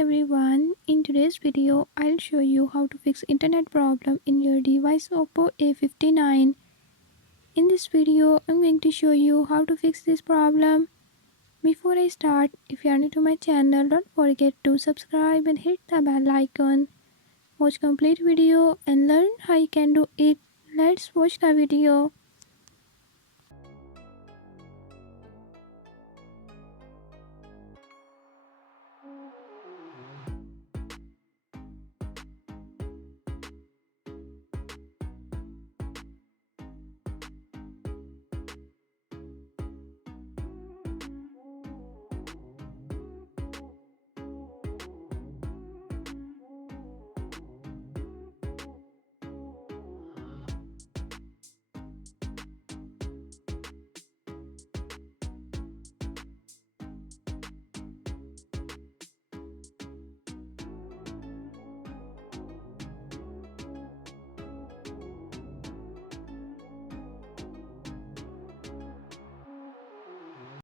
everyone, in today's video I'll show you how to fix internet problem in your device Oppo A59. In this video I'm going to show you how to fix this problem. Before I start, if you are new to my channel, don't forget to subscribe and hit the bell icon. Watch complete video and learn how you can do it. Let's watch the video.